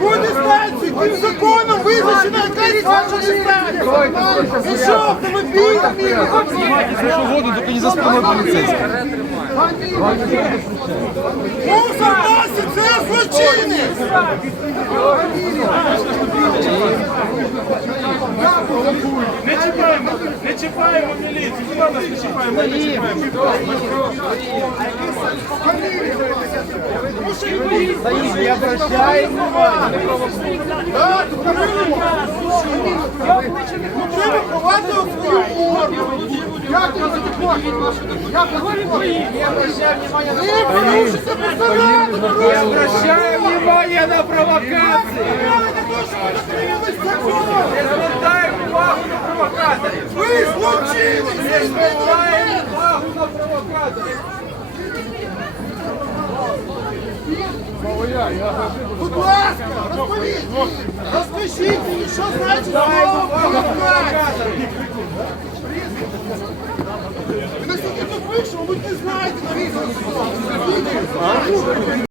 Буде станцію, тим законом визначена якась ваша дистанція. І що автомобіль? Воду тільки не за спиною поліцейських. Мусор носить, це злочинець. Не чіпаємо, не чіпаємо міліцію. Будь ласка, не чіпаємо, ми не чіпаємо. Не обращаємо. Треба ховати у свою форму. Як ти це хочеш? Як? Ви порушите Не обращаю внимания на провокаторів. Ви злочинець! Не звертаємо увагу на провокаторів. Будь ласка, розповідь! Розкажіть мені, що значить слово провокація! Ви настільки тупих, що, мабуть, не знаєте навіть слово.